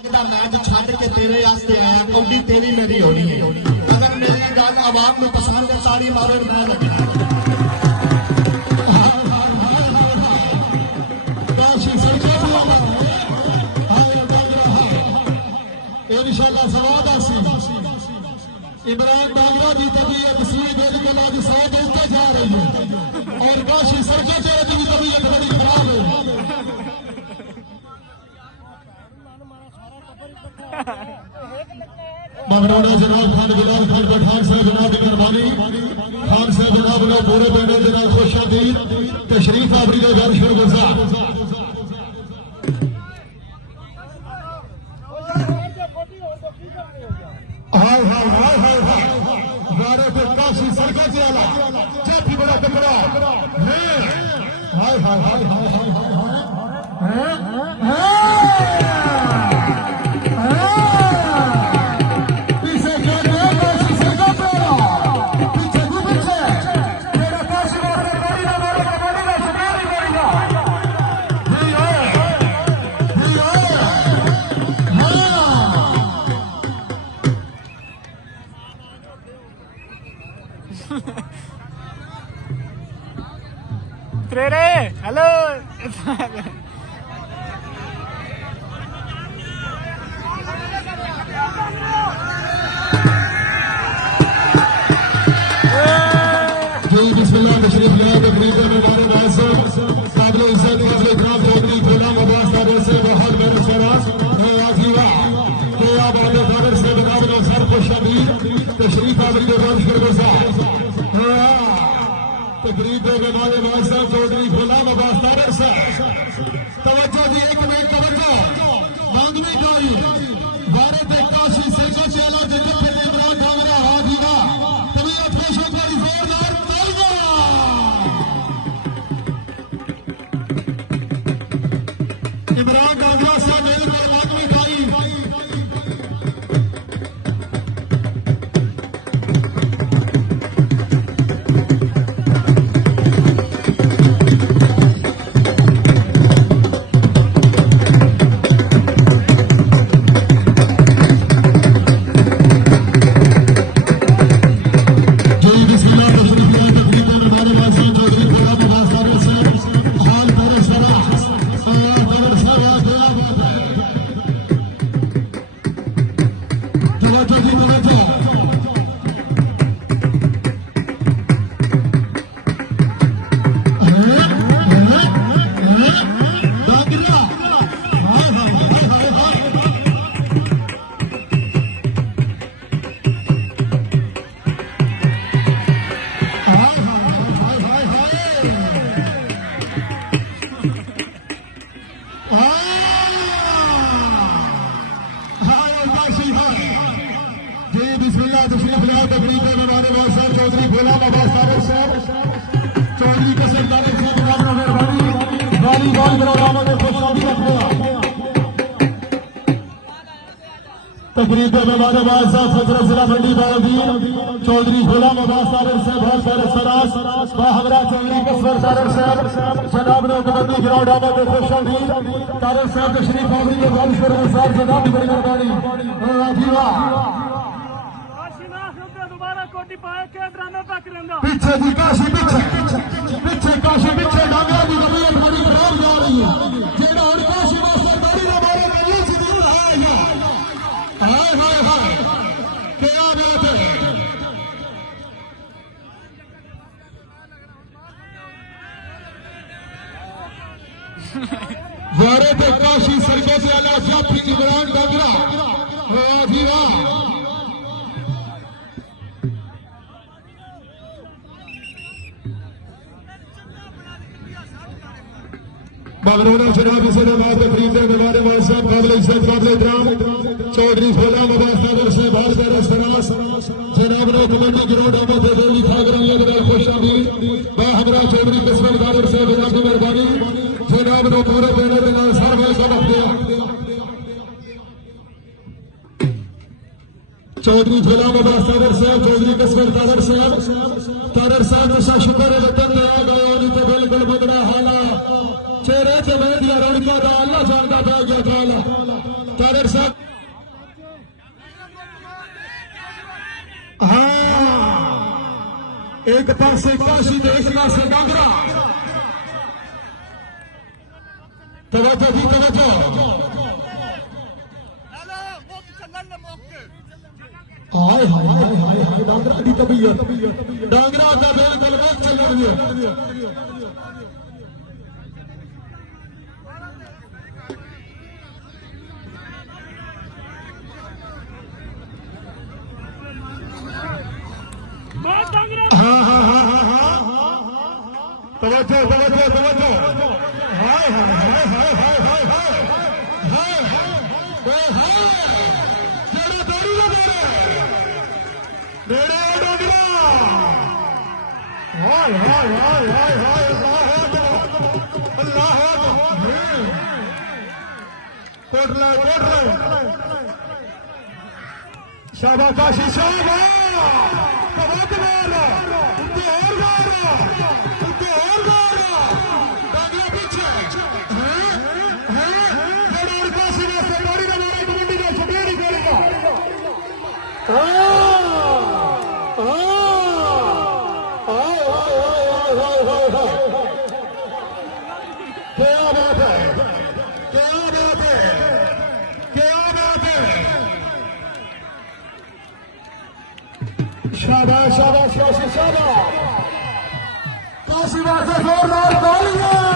match छड़ के तेरे वास्ते आया कौडी तेरी मेरी होनी है अगर मेरी गल आवाम में पसंद है सारी मारो मैं लगी इंशाअल्लाह सवाद इमरान डांगरा की तबीयत तस्वीर देखकर आज 100 दोस्तें जा रही है और काशी सरके की तबीयत बड़ी खराब है मगरौना जनाब खान बिलाल खान पठान साहब जनाब की मेहरबानी खान साहब जनाब ने पूरे बहने जनाब खुश आमदीद तशरीफ आवरी का घर शुरू गुजा हाय हाय हाय हाय हाय गारे पे काशी सरका चला चापी बड़ा तकड़ा है हाय हाय हाय हाय हाय हाय हेलो जी बिस्मिल्लाह तशरीफ लाए तकरीब में हमारे भाई साहब काबिल इज्जत काबिल इकराम चौधरी गुलाम अब्बास कादर से बहुत मेरे सराज आजीवा के आप आगे कादर से काबिल सर खुश आमदीद तशरीफ आवरी के बाद शुरू तकरीब के हमारे भाई साहब चौधरी गुलाम अब्बास कादर से तवज्जो दी एक मिनट तवज्जो मांगने का बारे पे काशी से जो चला जगत पे इमरान डांगरा हाजीवा तबीयत खुशों का जोरदार तालियां इमरान डांगरा साहब मिलकर मांगने का चौधरी गुलाम अब्बास कादर साहब चौधरी के सरदार साहब मेहरबानी वाली बाल बराबर में खुशहाली रखना तकरीब में हमारे भाई साहब हजरत जिला मंडी बाउद्दीन चौधरी गुलाम अब्बास कादर साहब बहुत सारे सरास हमरा चौधरी कसवर कादर साहब जनाब ने कबड्डी ग्राउंड आवा में खुशहाली कादर साहब तशरीफ आवरी के बाद शुरू साहब जनाब की बड़ी मेहरबानी आजीवा पीछे जी काशी पीछे पीछे काशी पीछे डांगरा की तबीयत बड़ी खराब जा रही है जेड़ा और काशी मास्टर गाड़ी का मारे गली से दूर हाय हाय हाय हाय क्या बात है वारे पे काशी सरके से आला जाफी इमरान डांगरा जी वाह मगरौना जनाब से नवाज तकरीब में हमारे भाई साहब काबिल इज्जत काबिल इकराम चौधरी गुलाम अब्बास कादर से बाल कर सरास जनाब ने कमेटी ग्राउंड आवा थे दिल्ली खागरंगे में खुश आमदीद बा हमरा चौधरी किस्मत कादर से जनाब की मेहरबानी जनाब ने पूरे बेड़े के नाल सर भाई का रख दिया चौधरी गुलाम अब्बास कादर साहब चौधरी किस्मत कादर साहब नशा शुक्र वतन में आ गया नहीं तो बिल्कुल बगड़ा हाल चेहरे से मैं दिया रौनका का अल्लाह जानता था क्या फिर सब हाँ एक पासे काशी तो एक पासे डांगरा तवज्जो दी तवज्जो हाय हाय हाय हाय हाय डांगरा दी तबीयत डांगरा का बिल्कुल वक्त चल रही है हाँ हाँ हाँ हाँ हाँ तवज्जो तवज्जो तवज्जो हाय हाय हाय हाय हाय हाय हाय हाय हाय तेरे दौड़ी ना मेरे डोगरा हाय हाय हाय हाय हाय अल्लाह कोट लो शाबाश काशी शाबाश शाबाश शाबाश काशी शाबाश काशी बात जोरदार तालियां